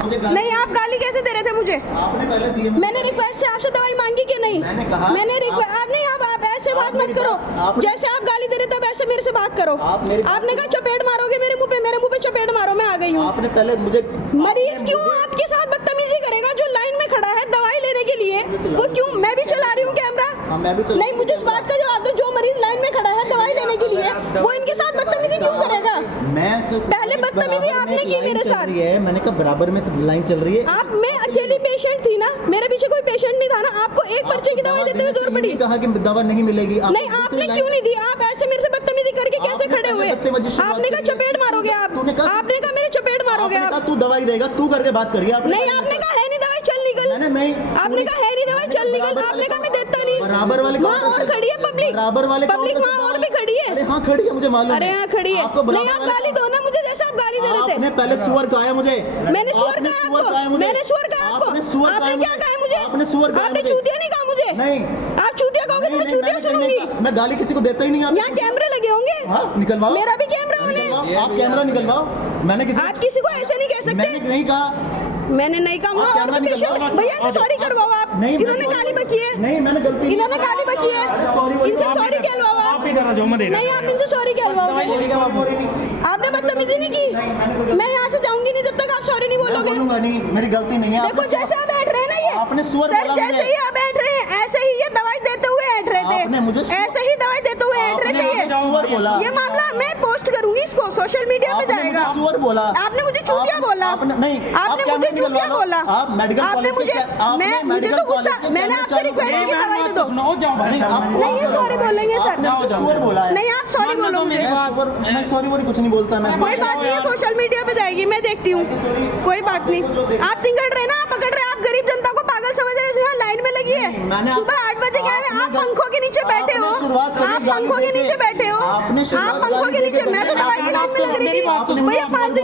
नहीं, आप गाली कैसे दे रहे थे मुझे? आपने पहले दिए। मैंने रिक्वेस्ट से आपसे दवाई मांगी कि नहीं? मैंने कहा आप नहीं, आप ऐसे बात मत करो। जैसे आप गाली दे रहे थे वैसे मेरे से बात करो। आपने कहा चपेट मारोगे मेरे मुंह पे चपेट मारो, मैं आ गई हूँ। आपने पहले मुझे मरीज क्यों आपके साथ बदतमीजी करेगा? जो लाइन में खड़ा है दवाई लेने के लिए, वो क्यों? मैं भी चला रही हूँ कैमरा। नहीं, मुझे इस बात का जवाब दो, जो मरीज लाइन में खड़ा है दवाई लेने के लिए, वो इनके साथ बदतमीजी क्यों करेगा? पहले बदतमीजी आपने की मेरे साथ। मैंने कहा बराबर में लाइन चल रही है। मैं अकेली पेशेंट थी ना, मेरे पीछे कोई पेशेंट नहीं था ना। आपको एक पर्चे की दवाई देते हुए जोर पड़ी। कहा कि दवा नहीं मिलेगी। नहीं, आपने क्यों नहीं दी? आप ऐसे मेरे से बदतमीजी करके कैसे खड़े हुए? आपने कहा चपेट मारोगे आप। आपने कहा मेरे चपेट मारोगे आप। तू दवाई देगा, तू करके बात करिए। नहीं, आपने कहा है नहीं दवाई, चल निकल। मैंने नहीं, आपने कहा है नहीं दवाई, चल निकल। आपने कहा मैं देता नहीं। बराबर वाले वहाँ और खड़ी है पब्लिक, बराबर वाले पब्लिक वहाँ और भी खड़ी है। अरे हाँ खड़ी है, मुझे मालूम है। अरे हाँ खड़ी है। नहीं, आप गाली दो ना मुझे, जैसे आप गाली दे रहे थे। आपने पहले सुअर कहा मुझे। मैंने सुअर कहा आपको? मैंने सुअर कहा आपको? आपने क्या कहा मुझे? आपने सुअर कहा। आपने चूतिया नहीं कहा मुझे? नहीं, आप चूतिया कहोगे तो मैं चूतिया सुनूंगी। मैं गाली किसी को देता ही नहीं। यहाँ कैमरे लगे होंगे। हाँ, निकलवाओ। मेरा भी कैमरा ऑन है। आप कैमरा निकलवाओ। मैंने किसी आप किसी को ऐसे नहीं कह सकते। मैंने नहीं कहा। मैंने नहीं कहा। और भी पेशेंट भैया से सॉरी करवाओ आप। इन्होंने गाली बकी है। नहीं, मैंने गलती। इन्होंने गाली बकी है, इनसे सॉरी कहलवाओ आप। नहीं, आप इनसे सॉरी कहलवाओगे। आपने बदतमीजी नहीं की। मैं यहाँ से जाऊंगी नहीं जब तक आप सॉरी नहीं बोलोगे। नहीं, मेरी गलती नहीं है। देखो जैसे आप बैठ रहे हैं ना, ये आपने सुअर सर जैसे ही आप बैठ रहे हैं ऐसे ही ये दवाई देते हुए बैठ रहे थे। ऐसे ही दवाई देते हुए बैठ रहे थे। ये मामला मैं पोस्ट करूंगी, इसको सोशल मीडिया पे जाएगा। सुअर बोला आपने मुझे चूतिया बोला। नहीं, आपने मुझे चूतिया बोला। आप मेडिकल आपने मुझे, मुझे तो गुस्सा, मैंने आपसे रिक्वेस्ट की दवाई दे दो। नहीं, ये सॉरी बोलेंगे सर। सुअर बोला है। नहीं, आप सॉरी बोलोगे। मैं सॉरी वोरी कुछ नहीं बोलता। मैं कोई बात नहीं है, सोशल मीडिया पे जाएगी, मैं देखती हूँ। कोई बात नहीं। आप तिंगड़ रहे ना, आप पकड़ रहे, आप गरीब जनता को पागल समझ रहे हो। लाइन में लगी है, सुबह 8 बजे क्या है, आप पंखों के नीचे बैठे हो। आप पंखों के नीचे बैठे हो। आप पंखों के नीचे, मैं तो दवाई की लाइन में लग रही थी भैया। 5 दिन